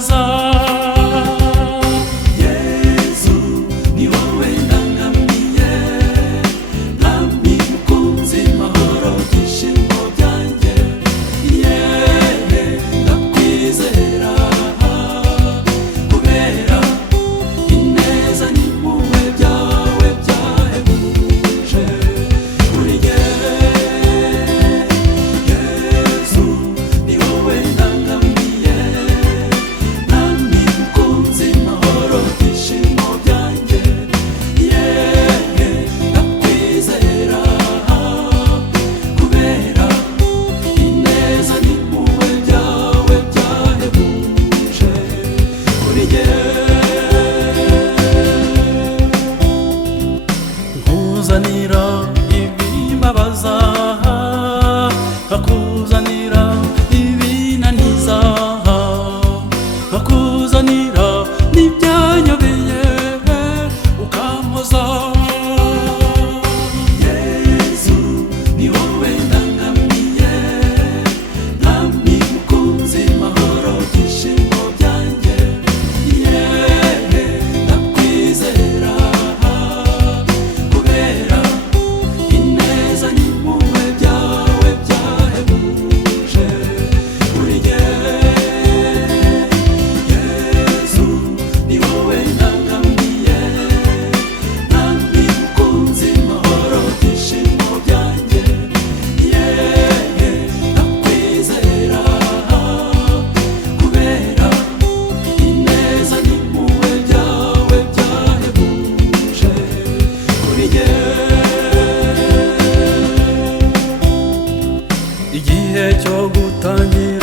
agakiza. Yesu ni wowe ndangamiye, mwami mukunzi mahoro byishimo byanjye, yewe ndakwizera kubera ineza n'impuhwe byawe byahebuje kuri jye. Yesu ni wowe ndangamiye, mwami mukunzi mahoro byishimo byanjye, yewe ndakwizera kubera ineza n'impuhwe byawe byahebuje kuri jye. Nkuzanira ibibabaza, nkakuzanira ibinaniza, nkakuzanira n'ibyanyobeye ukampoza. Yesu ni wowe ndangamiye, mwami mukunzi mahoro byishimo byanjye, yewe ndakwizera kubera ineza n'impuhwe byawe byahebuje kuri jye. Yesu ni wowe ndangamiye, mwami mukunzi mahoro byishimo byanjye, yewe ndakwizera kubera ineza n'impuhwe byawe byahebuje kuri jye. Igihe cyo gutangira